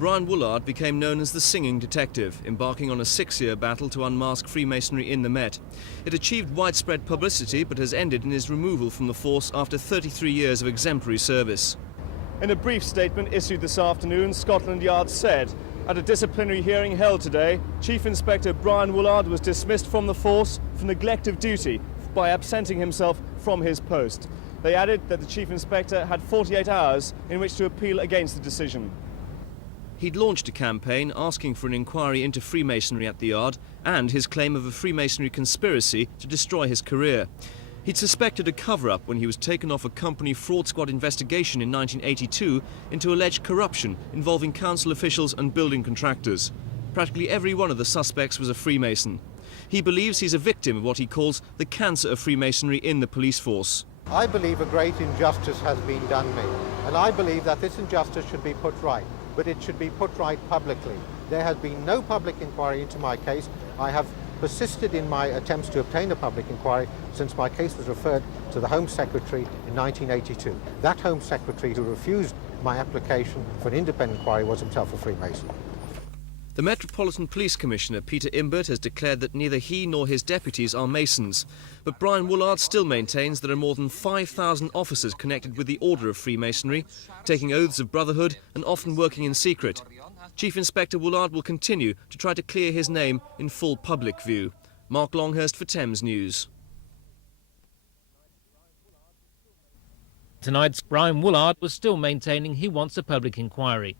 Brian Woolard became known as the Singing Detective, embarking on a 6-year battle to unmask Freemasonry in the Met. It achieved widespread publicity but has ended in his removal from the force after 33 years of exemplary service. In a brief statement issued this afternoon, Scotland Yard said, at a disciplinary hearing held today, Chief Inspector Brian Woolard was dismissed from the force for neglect of duty by absenting himself from his post. They added that the Chief Inspector had 48 hours in which to appeal against the decision. He'd launched a campaign asking for an inquiry into Freemasonry at the Yard and his claim of a Freemasonry conspiracy to destroy his career. He'd suspected a cover-up when he was taken off a company fraud squad investigation in 1982 into alleged corruption involving council officials and building contractors. Practically every one of the suspects was a Freemason. He believes he's a victim of what he calls the cancer of Freemasonry in the police force. I believe a great injustice has been done me, and I believe that this injustice should be put right, but it should be put right publicly. There has been no public inquiry into my case. I have persisted in my attempts to obtain a public inquiry since my case was referred to the Home Secretary in 1982. That Home Secretary who refused my application for an independent inquiry was himself a Freemason. The Metropolitan Police Commissioner, Peter Imbert, has declared that neither he nor his deputies are Masons. But Brian Woolard still maintains there are more than 5,000 officers connected with the Order of Freemasonry, taking oaths of brotherhood and often working in secret. Chief Inspector Woolard will continue to try to clear his name in full public view. Mark Longhurst for Thames News. Tonight's Brian Woolard was still maintaining he wants a public inquiry.